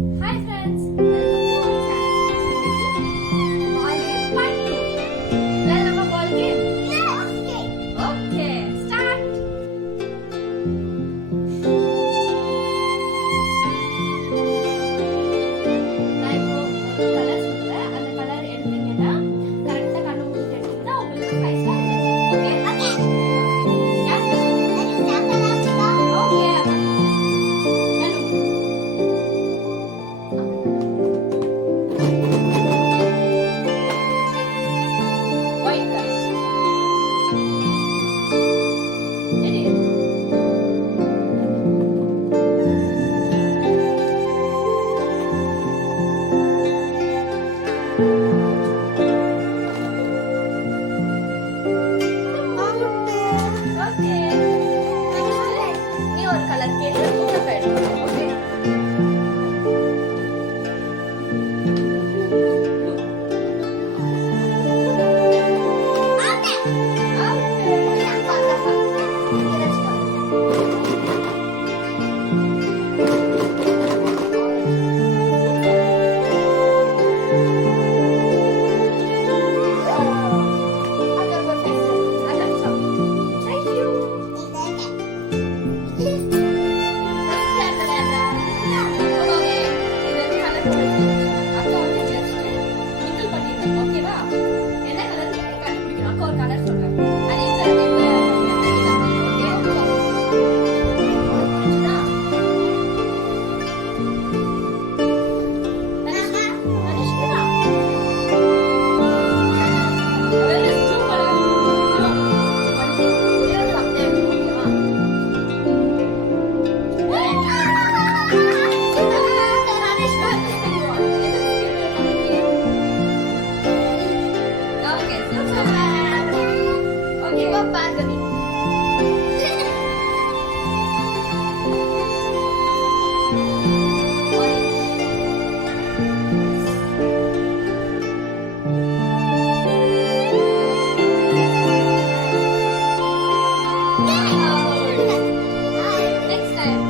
Hi friends, welcome to our channel. இன்னைக்கு ball game part 2. விளையாடலாமா ball game? Okay, start. நான் இப்போ ஒரு கலர் சொல்றேன். அந்த கலர் எடுத்தீங்கன்னா கரெக்ட்டா கண்டுபிடிச்சு எடுத்தீங்கன்னா உங்களுக்கு பிரைஸ் கிடைக்கும். Okay? Yeah? Okay. White color. Ready? Okay. Next, நீ ஒரு கலர் கேட்டு உனக்கு எடுக்கணும். Okay? ஓகேவா என்ன கலர் கண்டுபிடிக்கணும் அக்கா ஒரு கலர் சொல்றேன் அது எந்த பார்கவி next time